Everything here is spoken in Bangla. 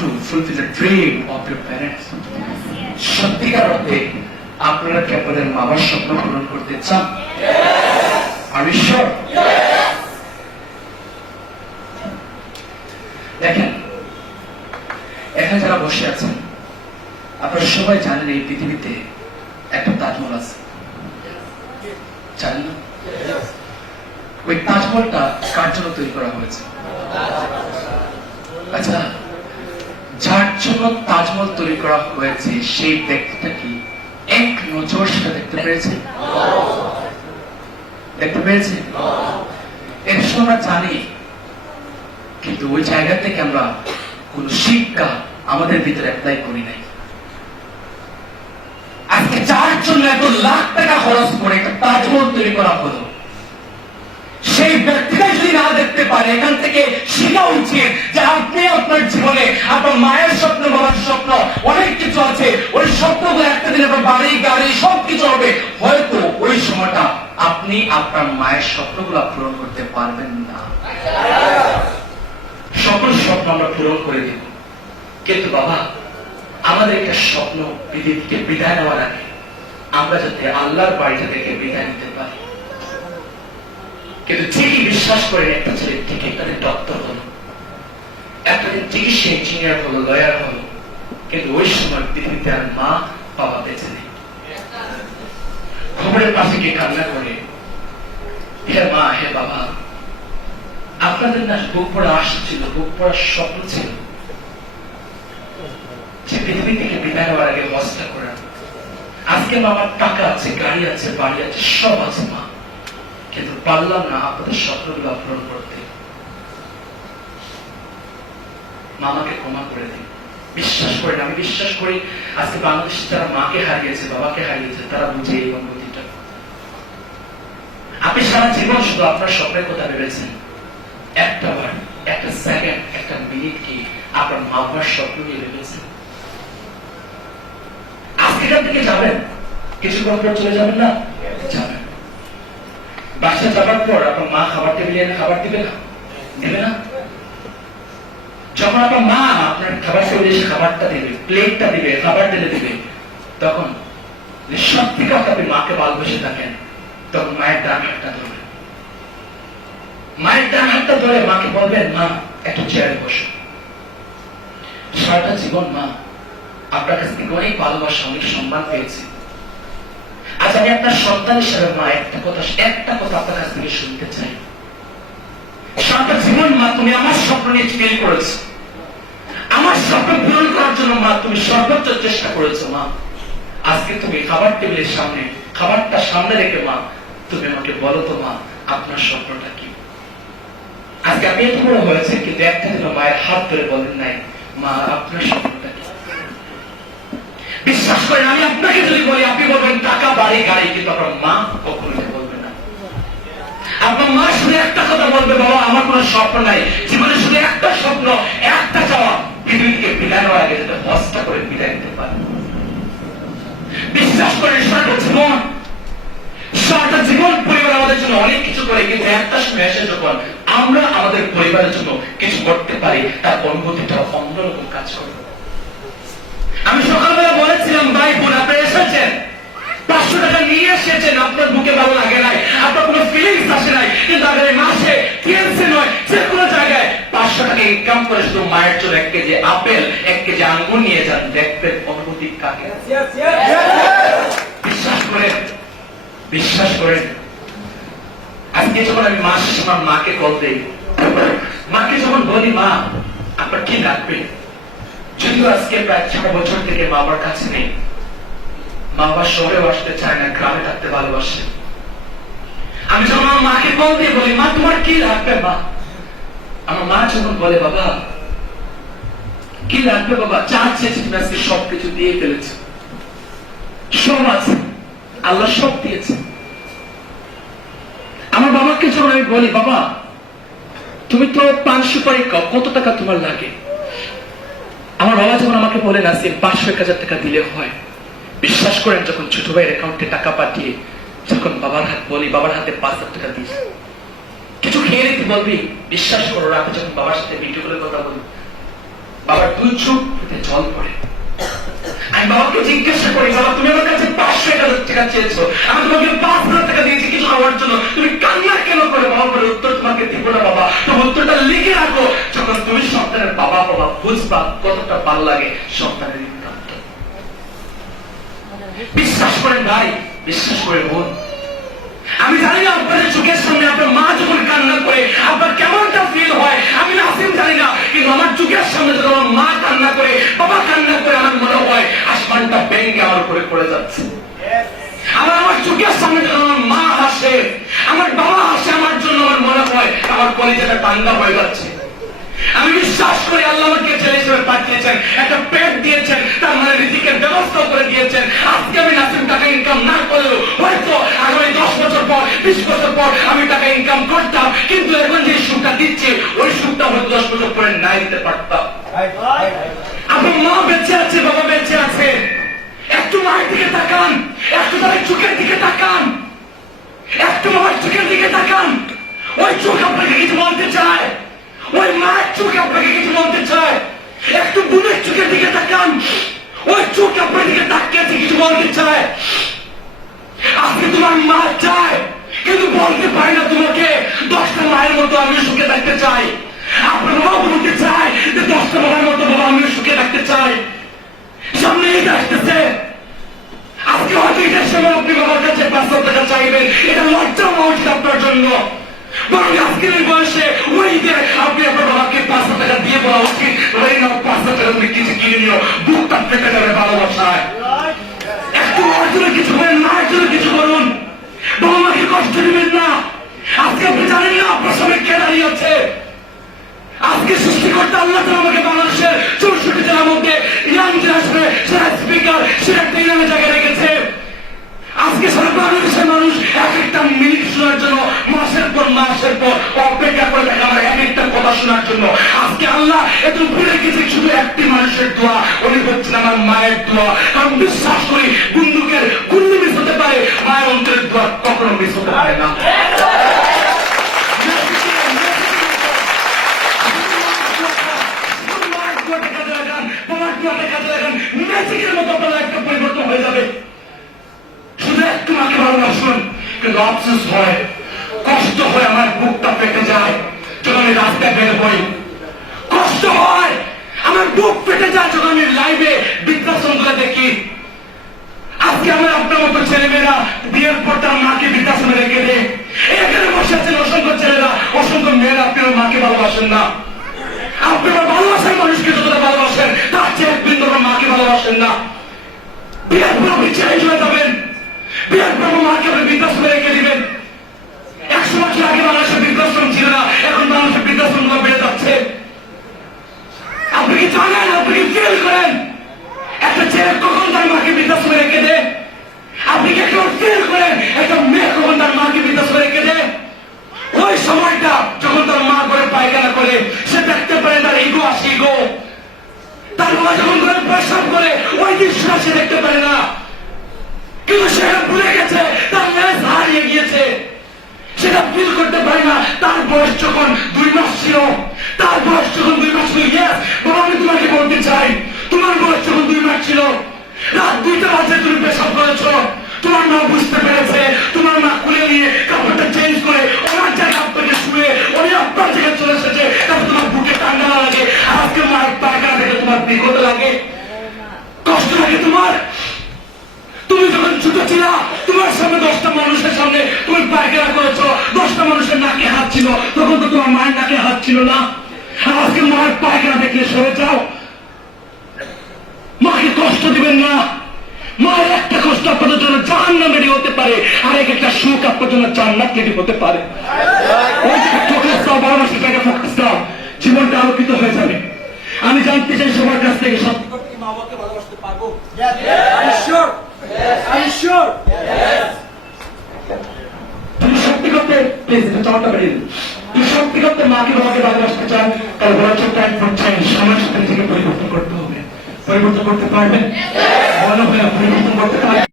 to fulfill the dream of your parents? সত্যিকার অর্থে আপনারা কি আপনাদের মা বাবার স্বপ্ন পূরণ করতে চান? Are you sure? দেখেন, এখানে যারা বসে আছেন আপনারা সবাই জানেন এই পৃথিবীতে একটা তাজমহল আছে, জানেন না? ওই তাজমহলটা কার জন্য তৈরি করা হয়েছে? আচ্ছা, যার জন্য তাজমহল তৈরি করা হয়েছে সেই ব্যক্তিটা কি এক নজর সেটা দেখতে পেরেছে? দেখতে পেরেছে? এর আমরা জানি, কিন্তু ওই জায়গা থেকে আমরা কোন শিক্ষা আমাদের ভিতরে অ্যাপ্লাই করি নাই। আজকে যার জন্য এত লাখ টাকা খরচ করে একটা তাজমহল তৈরি করা হলো, সেই ব্যক্তিটা যদি না দেখতে পারে, এখান থেকে শেখা উচিত যে আপনি আপনার জীবনে আপনার মায়ের স্বপ্ন, বাবার স্বপ্ন অনেক কিছু আছে, ওই স্বপ্নগুলো একটা দিন আপনার বাড়ি গাড়ি সবকিছু হবে, হয়তো ওই সময়টা আপনি আপনার মায়ের স্বপ্নগুলো পূরণ করতে পারবেন না। সকল স্বপ্ন আমরা পূরণ করে দিব, কিন্তু বাবা আমাদের একটা স্বপ্ন পৃথিবীকে বিদায় নেওয়ার আগে আমরা যাতে আল্লাহর বাড়িটা থেকে বিদায় নিতে পারি। কিন্তু ঠিকই বিশ্বাস করে একটা ছেলে ঠিক একটা দিন ডক্টর হলো, একটা দিন চিকিৎসা ইঞ্জিনিয়ার হলো, লয়ার হলো, কিন্তু ওই সময় পৃথিবীতে আর মা বাবা বেঁচে নেই। খবরের পাশে গিয়ে কান্না করে, হে মা হে বাবা, আপনাদের না বুক পড়া আশা ছিল, বুক পড়ার স্বপ্ন ছিল যে পৃথিবী থেকে বিদায় হওয়ার আগে হজটা করে। আজকে মা আমার টাকা আছে, গাড়ি আছে, বাড়ি আছে, সব আছে মা, কিন্তু পারলাম না আপনাদের স্বপ্নগুলো পূরণ করতে। মামাকে ক্ষমা করে দিন। বিশ্বাস করেন, আমি বিশ্বাস করি আজকে বাংলাদেশে যারা মাকে হারিয়েছে, বাবাকে হারিয়েছে, তারা বুঝে এই অনুভূতিটা। আপনি সারা জীবন শুধু আপনার স্বপ্নের কথা ভেবেছেন, একটা বার, একটা সেকেন্ড, একটা মিনিট কি আপনার মা বাবার স্বপ্ন নিয়ে ভেবেছেন? আজকে এখান থেকে যাবেন, কিছুক্ষণ পর চলে যাবেন না? যাবেন। বাসা যাবার পর আপনার মা খাবার টেবিলে এনে খাবার দিবে না? দিবে না? যখন আপনার মা আপনার খাবার টেবিলে এসে খাবারটা দিবে, প্লেটটা দিবে, খাবার ঢেলে দিবে, তখন সত্যিকার আপনি মাকে ভালোবেসে থাকেন, তখন মায়ের ডান হাতটা ধরবেন। মায়ের ডান হাতটা ধরে মাকে বলবেন, মা একটু চেয়ারে বসো। সারাটা জীবন মা আপনার কাছ থেকে অনেক ভালোবাসা, অনেক সম্মান পেয়েছি। আজ আমি আপনার সন্তান হিসেবে মা একটা কথা আপনার কাছ থেকে শুনতে চাই। সারাটা জীবন মা তুমি আমার স্বপ্ন নিয়ে ফিল করেছো, আমার স্বপ্ন পূরণ করার জন্য মা তুমি সর্বোচ্চ চেষ্টা করেছো। মা আজকে তুমি খাবার টেবিলের সামনে, খাবারটা সামনে রেখে মা তুমি আমাকে বলো তো মা আপনার স্বপ্নটা কি? আজকে আমি এত বড় হয়েছে, কিন্তু একটা দিন মায়ের হাত ধরে বলেন নাই মা আপনার স্বপ্নটা কি? বিশ্বাস করেন, আমি আপনাকে যদি বলি আপনি বলবেন টাকা, বাড়ি, গাড়ি, কিন্তু আপনার মা কখনো বলবে না। আপনার মা শুধু একটা কথা বলবে, বাবা আমার কোনো স্বপ্ন নাই, জীবনে শুধু একটা স্বপ্ন, একটা চাওয়া, পৃথিবীকে বিদায় নেওয়ার আগে যাতে হজটা করে বিদায় নিতে পারে। বিশ্বাস করেন, সারাটা জীবন পরিবার আমাদের জন্য অনেক কিছু করে, কিন্তু একটা সময় এসে যখন আমরা আমাদের পরিবারের জন্য কিছু করতে পারি, তার অনুভূতিটা অন্যরকম কাজ করে। আমি সকালবেলা বলেছিলাম, ভাই বোন আপনারা এসেছেন, 500 টাকা নিয়ে এসেছেন, আপনার বুকে ভালো লাগে নাই, আপনার কোনো ফিলিংস আসে নাই, কিন্তু আগামী মাসে টিএমসি নয় যে কোনো জায়গায় 500 টাকা ইনকাম করে শুধু মায়ের জন্য 1 কেজি আপেল, 1 কেজি আঙ্গুর নিয়ে যান, দেখবেন অনুভূতি কাকে। বিশ্বাস করেন, বিশ্বাস করেন। আজকে যখন আমি মাস শেষে আমার মাকে কল দেই, মাকে যখন বলি মা আপনার কি লাগবে, যদিও আজকে প্রায় 6 বছর থেকে মা আমার কাছে নেই, মা বাবা শহরে আসতে চায় না, গ্রামে থাকতে ভালোবাসে। আমি যখন আমার মাকে কল দিয়ে বলি মা তোমার কি লাগবে মা, আমার মা যখন বলে বাবা কি লাগবে বাবা, যা চেয়েছি তুমি আজকে সবকিছু দিয়ে ফেলেছি, সব আছে, আল্লাহ সব দিয়েছে। আমার বাবাকে যখন আমি বলি বাবা তুমি তো পান সুপারি খাও, কত টাকা তোমার লাগে, আমার বাবা যখন আমাকে বলে না 500-1000 টাকা দিলে হয়। বিশ্বাস করেন, যখন ছোট ভাইয়ের অ্যাকাউন্টে টাকা পাঠিয়ে যখন বাবার হাতে 5,000 টাকা দিস, কিছু খেয়ে নিতে বলবি, বিশ্বাস করো রাতে যখন বাবার সাথে ভিডিও করে কথা বলি, বাবার 2 চোখ থেকে জল পড়ে। আমি বাবাকে জিজ্ঞাসা করি, বাবা তুমি আমার কাছে 500 টাকা চেয়েছো, আমি তোমাকে 5,000 টাকা দিয়েছি কিছু খাওয়ার জন্য, তুমি কান্না কেন করে? বাবা বলে, উত্তর তোমাকে দিব না বাবা, তুমি উত্তরটা লিখে রাখো, যখন তুমি সন্তানের বাবা বাবা বুঝবা কতটা ভালো লাগে সন্তানের ইনকাম। বিশ্বাস করেন ভাই, বিশ্বাস করে বোন, আমি জানি না আপনাদের চোখের সামনে আপনার মা যখন কান্না করে আপনার কেমনটা ফিল হয়, আমি নাসিম জানি না, কিন্তু আমার চোখের সামনে যখন আমার মা কান্না করে, বাবা কান্না করে, আমার মনে হয় আসমানটা ভেঙে আমার উপরে পড়ে যাচ্ছে। আমার চোখের সামনে যখন আমার মা হাসে, আমার বাবা হাসে আমার জন্য, আমার মনে হয় আমার কলিজাটা ঠান্ডা হয়ে যাচ্ছে। আমি বিশ্বাস করি আল্লাহ আমাকে ছেলে হিসেবে পাঠিয়েছেন, একটা পেট দিয়েছেন, তার মানে রিজিকের ব্যবস্থা করে দিয়েছেন। আজকে আমি নাসিম টাকা ইনকাম না করলেও হয়তো আগামী 10 বছর পর 20 বছর পর আমি টাকা ইনকাম করতাম, কিন্তু এখন যে সুখটা দিচ্ছে ওই সুখটা হয়তো 10 বছর পরে নাই দিতে পারতাম। আপনার মা বেঁচে আছে, বাবা বেঁচে আছে, একটু মায়ের দিকে তাকান, একটু তাদের চোখের দিকে তাকান, একটু বাবার চোখের দিকে তাকান। ওই চোখ আপনাকে কিছু বলতে চায়, ওই মায়ের চোখ আপনাকে কিছু বলতে চায়। একটু বোনের চোখের দিকে তাকান, ওই চোখ আপনার দিকে তাকিয়েছে কিছু বলতে চায়। আজকে তোমার মা চায় কিন্তু বলতে পারে না তোমাকে, 10টা মায়ের মতো আমিও সুখে থাকতে চাই। আপনার বাবা বলতে চায় যে 10টা বাবার মতো বাবা আমিও সুখে থাকতে চাই। সামনে ঈদ আসতেছে, আজকে হয়তো ঈদের সময় আপনি বাবার কাছে 500 টাকা চাইবেন, এটা লজ্জা হওয়া উচিত আপনার জন্য। বরং আজকের বয়সে ওই ঈদে আপনি আপনার বাবাকে 500 টাকা দিয়ে বলা উচিত, 500 টাকা তুমি কিছু কিনে নিও, বুকটা ফেটে যাবে ভালোবাসায়। একটু মার জন্য কিছু করেন, মায়ের জন্য কিছু করুন, বাবা মাকে কষ্ট দিবেন না। আজকে আপনি জানেন না আপনার সামনে কে দাঁড়িয়ে আছে। আজকে সৃষ্টিকর্তা আল্লাহ তাআলা আমাকে বাংলাদেশের 64 জেলার মধ্যে ইয়াং জেনারেশনে সেরা স্পিকার, সেরা ট্রেনারের জায়গায় রেখেছে। আজকে সারা বাংলাদেশের মানুষ এক একটা মিনিট শোনার জন্য মাসের পর মাসের পর অপেক্ষা করে থাকে আমার এক একটা কথা শোনার জন্য। আজকে আল্লাহ এত ভুলে গেছে শুধু একটি মানুষের দোয়া, উনি হচ্ছেন আমার মায়ের দোয়া। কারণ বিশ্বাস করি বন্দুকের গুলি মিস হতে পারে, মায়ের অন্তরের দোয়া কখনো মিস হতে পারে না। ম্যাজিকের মতো আপনার একটা পরিবর্তন হয়ে যাবে। শুধু একটু মাকে ভালোবাসুন, কিন্তু আফসোস হয়, কষ্ট হয়, আমার বুকটা পেটে যায় যখন আমি রাস্তায় বের হই। কষ্ট হয়, আমার বুক পেটে যায় যখন আমি লাইভে বৃদ্ধাশ্রমগুলো দেখি। আজকে আমার আপনার মতো ছেলেমেয়েরা বিয়ের পর তার মাকে বৃদ্ধাশ্রমে রেখে দেয়। এখানে বসে আছেন অসংখ্য ছেলেরা, অসংখ্য মেয়েরা আপনার মাকে ভালোবাসেন না। আপনারা ভালোবাসেন মানুষকে যতটা ভালোবাসেন, তার চেয়ে একদিন তোমরা মাকে ভালোবাসেন না। বিয়ের পর আপনি চেঞ্জ হয়ে যাবেন, বিয়ের পর মাকে আপনি বৃদ্ধাশ্রমে রেখে দিবেন। 100 বছর আগে বাংলাদেশের বৃদ্ধাশ্রম ছিল না, এখন বাংলাদেশের বৃদ্ধাশ্রম বেড়ে যাচ্ছে। আপনি কি জানেন, আপনি কি ফিল করেন একটা ছেলে কখন তার মাকে বৃদ্ধাশ্রমে রেখে দেয়? আপনি কি একবার ফিল করেন একটা মেয়ে কখন তার মাকে বৃদ্ধাশ্রমে রেখে দেয়? ওই সময়টা যখন তার মা করে পায়খানা করে, সে দেখতে পারে তার ইগো আসে, ইগো। তার মা যখন করে প্রসাব করে, ওই দৃশ্যটা সে দেখতে পারে না, কিন্তু সে ভুলে গেছে তার লেজ হারিয়ে গিয়েছে, সেটা ফিল করতে পারে না। তার বয়স যখন 2 মাস ছিল, তার বয়স যখন 2 মাস ছিল, বাবা আমি তোমাকে বলতে চাই, তোমার বয়স যখন 2 মাস ছিল, রাত 2টা বাজে তুমি পেশাব করেছ, তোমার মা বুঝতে পেরেছে, তোমার মা খুলে নিয়ে কাপড়টা চেঞ্জ করে ওনার জায়গায় আপনাকে শুয়ে উনি আপনার জায়গায় চলে এসেছে, তারপর তোমার বুকে ঠান্ডা লাগে, আর আজকে মায়ের পায়খানা থেকে তোমার বিগত লাগে, কষ্ট লাগে তোমার। তুমি যখন ছোট ছিল, তোমার সামনে 10টা মানুষের সামনে তুমি পায়খানা করেছ, 10টা মানুষের নাকে হাত ছিল, তখন তো তোমার মায়ের নাকে হাত ছিল না। আর আজকে মায়ের পায়খানা দেখলে সরে যাও। মাকে কষ্ট দিবেন না। মায়ের একটা কষ্ট আপনাদের জন্য জাহান্নাম রেডি হতে পারে, আর একটা সুখ আপনার জন্য জান্নাত রেডি হতে পারে। ওই যে ফোকাস দাও, বড় মানুষের জায়গায় ফোকাস দাও, জীবনটা আলোকিত হয়ে যাবে। আমি জানতে চাই সবার কাছ থেকে, সত্যি করে কি মা বাবাকে ভালোবাসতে পারবো? তুমি সত্যি করতে প্লিজ চাওয়াটা বেরিয়ে দিন। তুমি সত্যি করতে মাকে বাবাকে ভালোবাসতে চান, তাহলে বড় ছোট্ট এক চাই সময়ের সাথে নিজেকে পরিবর্তন করতে হবে। পরিবর্তন করতে পারবেন? বলো ভাইয়া, পরিবর্তন করতে পারবেন?